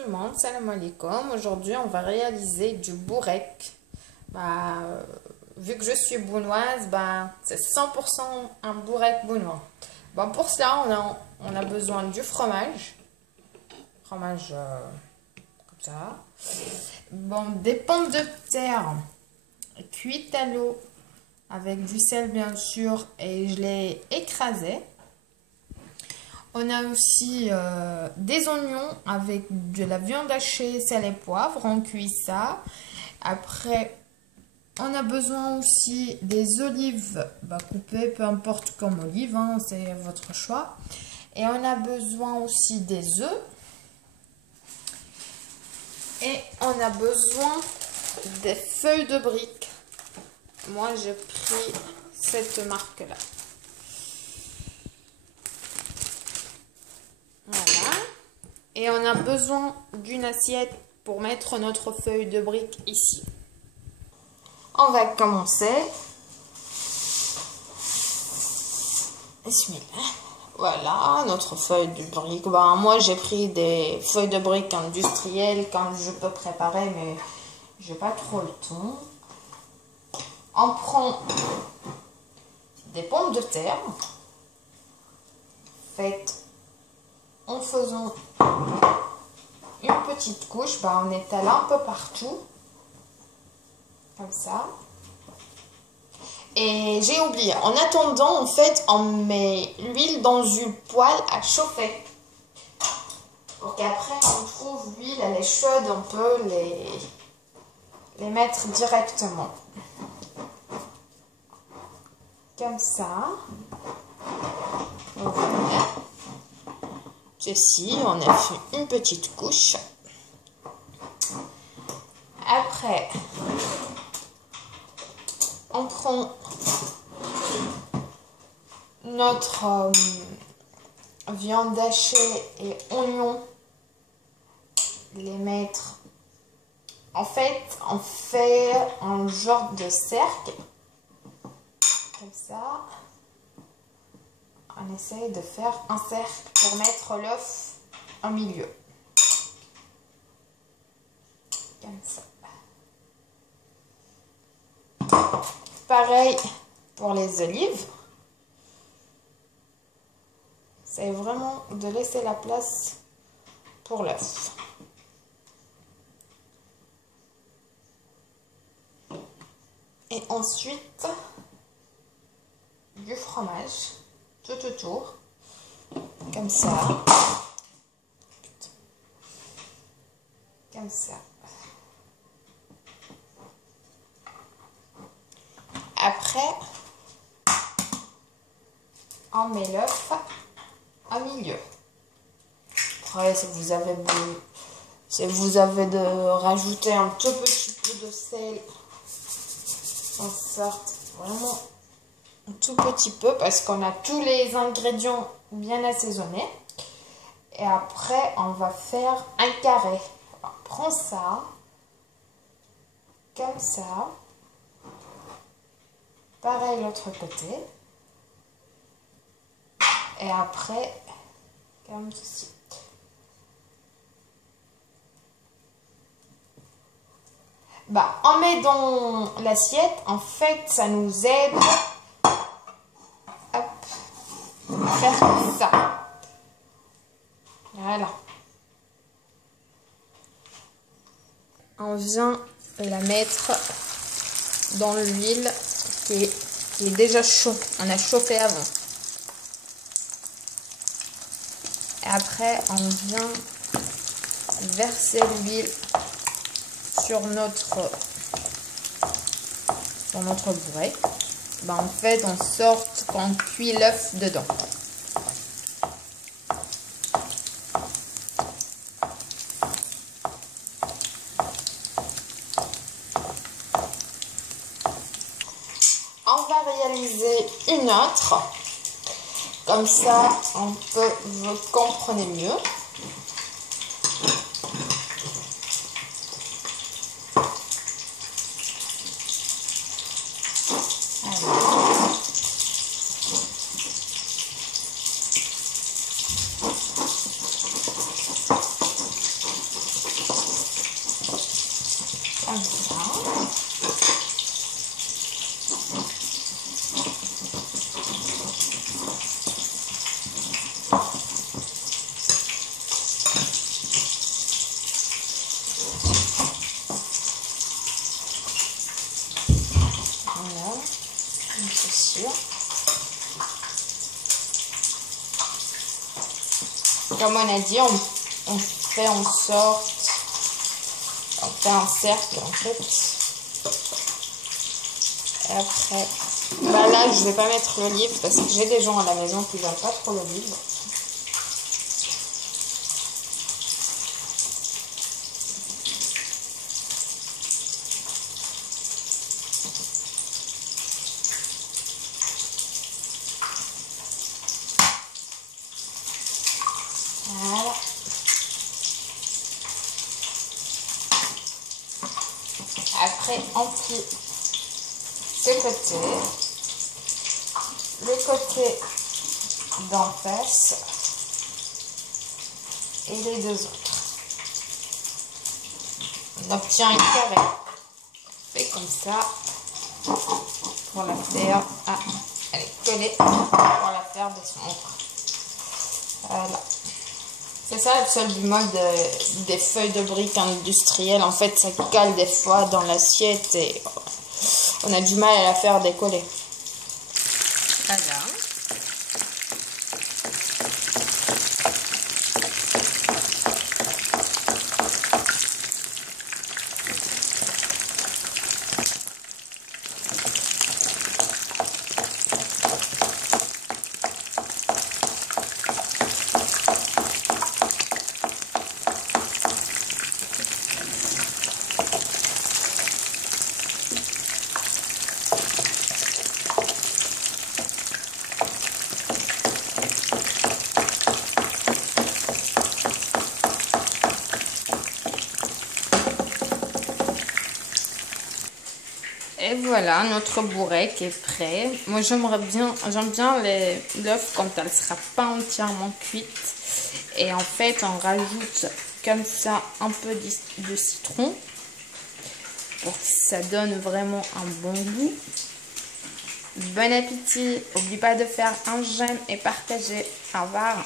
tout le monde, salam alaikum. Aujourd'hui, on va réaliser du bourrek. Vu que je suis bounoise, c'est 100% un bourrek bounois. Pour cela, on a besoin du fromage. Fromage comme ça. Des pommes de terre cuites à l'eau avec du sel bien sûr et je l'ai écrasé. On a aussi des oignons avec de la viande hachée, sel et poivre. On cuit ça. Après, on a besoin aussi des olives coupées, peu importe comme olive, c'est votre choix. Et on a besoin aussi des œufs. Et on a besoin des feuilles de briques. Moi, j'ai pris cette marque-là. Voilà. Et on a besoin d'une assiette pour mettre notre feuille de brique ici. On va commencer. Bismillah. Voilà, notre feuille de brique. Moi, j'ai pris des feuilles de brique industrielles quand je peux préparer, mais j'ai pas trop le temps. On prend des pommes de terre faites en faisant une petite couche, on étale un peu partout, comme ça. Et j'ai oublié, en attendant, en fait, on met l'huile dans une poêle à chauffer. Pour qu'après, on trouve l'huile, elle est chaude, on peut les mettre directement. Comme ça. Voilà. Ceci, on a fait une petite couche. Après, on prend notre viande hachée et oignons, les mettre. En fait, on fait un genre de cercle, comme ça. On essaye de faire un cercle pour mettre l'œuf au milieu. Comme ça. Pareil pour les olives. C'est vraiment de laisser la place pour l'œuf. Et ensuite, du fromage tout autour, comme ça. Comme ça. Après, on met l'œuf au milieu. Après, si vous avez de rajouter un tout petit peu de sel, en sorte vraiment un tout petit peu parce qu'on a tous les ingrédients bien assaisonnés. Et après, on va faire un carré. On prend ça, comme ça. Pareil l'autre côté. Et après, comme ceci. On met dans l'assiette. En fait, ça nous aide à faire comme ça. Voilà. On vient la mettre dans l'huile qui est déjà chaud. On a chauffé avant. Et après, on vient verser l'huile sur notre bourré. En fait, en sorte qu'on cuit l'œuf dedans. On va réaliser une autre. Comme ça, vous comprenez mieux. sûr. Comme on a dit, on fait en sorte, on fait un cercle en fait. Et après, bah là je vais pas mettre l'olive parce que j'ai des gens à la maison qui n'aiment pas trop l'olive. Voilà. Après, on plie ce côté, le côté d'en face et les deux autres. On obtient un carré. On fait comme ça pour la faire. Ah, elle est collée pour la faire descendre. Voilà. C'est ça le seul bémol des feuilles de briques industrielles. En fait, ça cale des fois dans l'assiette et on a du mal à la faire décoller. Voilà. Et voilà, notre bourrec est prêt. Moi, j'aime bien l'œuf quand elle ne sera pas entièrement cuite. Et en fait, on rajoute comme ça un peu de citron pour que ça donne vraiment un bon goût. Bon appétit! N'oublie pas de faire un j'aime et partager. Au revoir!